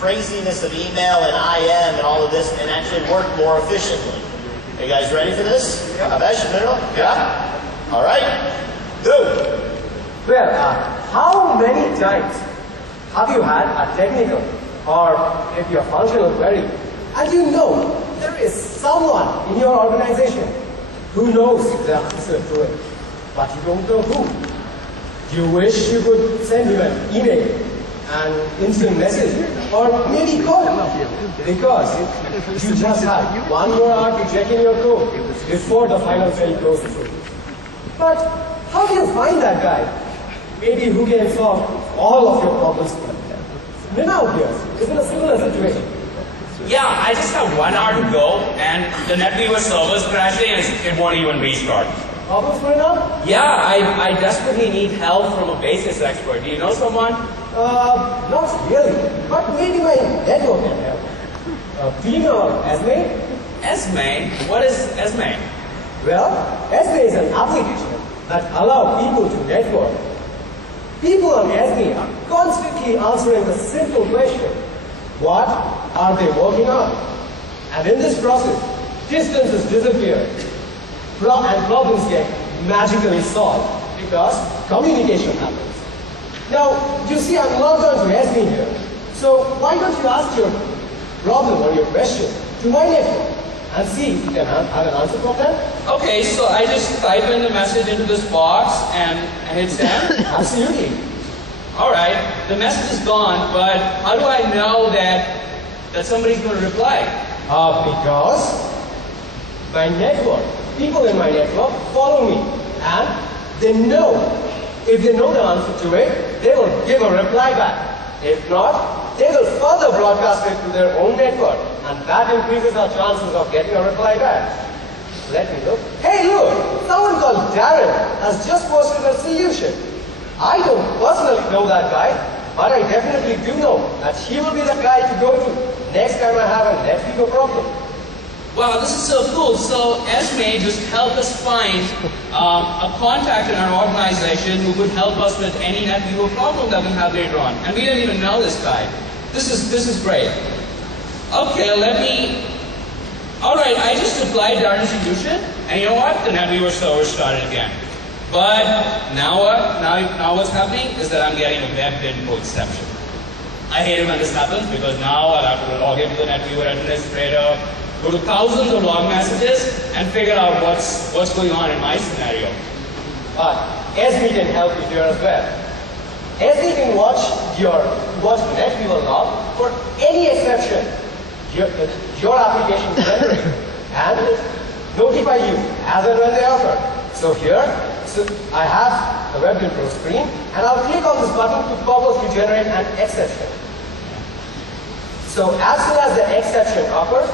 craziness of email and IM and all of this and actually work more efficiently. Are you guys ready for this? Yeah. Abesh, Mrinal? Yeah? All right. Go. Well, how many times have you had a technical or if you're functional query and you know there is someone in your organization who knows the answer to it, but you don't know who? You wish you could send him an email, an instant message, or maybe call him, because you just have 1 more hour to check in your code before the final fail closes. But how do you find that guy? Maybe who can solve all of your problems for you. Mrinal here is in a similar situation. Yeah, I just have 1 hour to go, and the NetWeaver server's crashing, and it won't even restart. Problems, Mrinal? Yeah, I desperately need help from a basis expert. Do you know someone? Not really, but maybe my network can help. Do you know ESME? ESME? What is ESME? Well, ESME is an application that allows people to network. People on ESME are constantly answering the simple question, what are they working on? And in this process, distances disappear and problems get magically solved because communication happens. Now, you see I'm logged on to ESME here, so why don't you ask your problem or your question to my network and see if you can have an answer from them? Okay, so I just type in the message into this box and hit send? Absolutely. Alright, the message is gone, but how do I know that somebody's going to reply? Because my network, people in my network follow me and they know, if they know the answer to it, they will give a reply back. If not, they will further broadcast it to their own network, and that increases our chances of getting a reply back. Let me look. Hey, look! Someone called Darren has just posted a solution. I don't personally know that guy, but I definitely do know that he will be the guy to go to next time I have a NetWeaver problem. Wow, this is so cool. So ESME just helped us find a contact in our organization who could help us with any NetWeaver problem that we have later on. And we didn't even know this guy. This is great. Okay, alright, I just applied Darren's solution, and you know what? The NetWeaver server started again. But now what? Now what's happening is that I'm getting a web info exception. I hate it when this happens because now I'll have to log into the NetWeaver administrator, go to thousands of log messages, and figure out what's going on in my scenario. But ESME can help you here as well. ESME can watch the NetWeaver log for any exception your application generates and notify you as and when they occur. So here, I have the web intro screen, and I'll click on this button to purpose to generate an exception. So as soon as the exception occurs,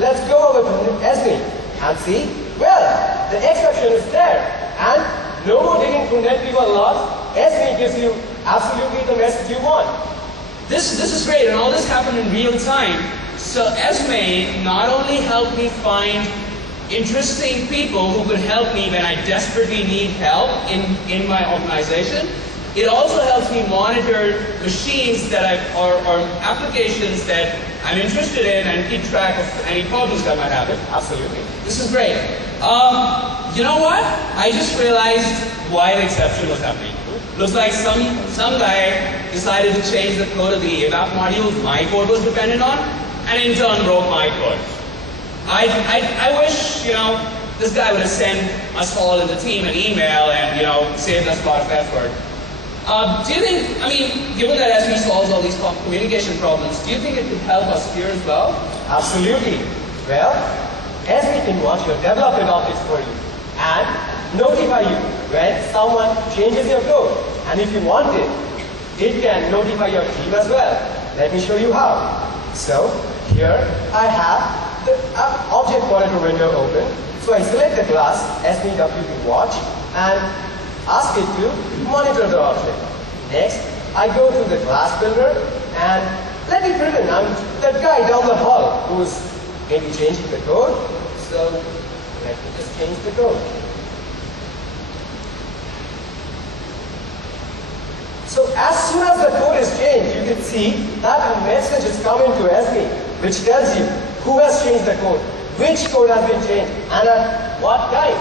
let's go over to ESME and see, well, the exception is there, and no more digging through NetWeaver logs. ESME gives you absolutely the message you want. This is great, and all this happened in real time. So ESME not only helped me find interesting people who could help me when I desperately need help in my organization, it also helps me monitor machines that or applications that I'm interested in and keep track of any problems that might happen. Absolutely. This is great. You know what? I just realized why the exception was happening. Looks like some guy decided to change the code of the ABAP modules my code was dependent on, and in turn broke my code. I wish, this guy would have sent us all in the team an email and, saved us a lot of effort. Do you think, given that ESME solves all these communication problems, do you think it could help us here as well? Absolutely. Well, ESME can watch your development objects for you and notify you when someone changes your code. And if you want it, it can notify your team as well. Let me show you how. So, here I have the object monitor window open. So I select the class ESME WP watch and ask it to monitor the object. Next, I go to the class builder and let me pretend I'm that guy down the hall who's maybe changing the code. So let me just change the code. So as soon as the code is changed, you can see that a message is coming to ESME, which tells you who has changed the code, which code has been changed, and at what time.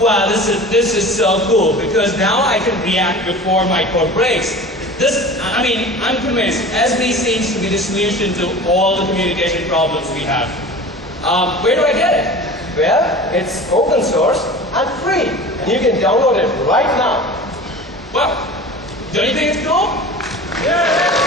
Wow, this is so cool because now I can react before my code breaks. I'm convinced ESME seems to be the solution to all the communication problems we have. Where do I get it? Well, it's open source and free, and you can download it right now. Well, don't you think it's cool? Yeah.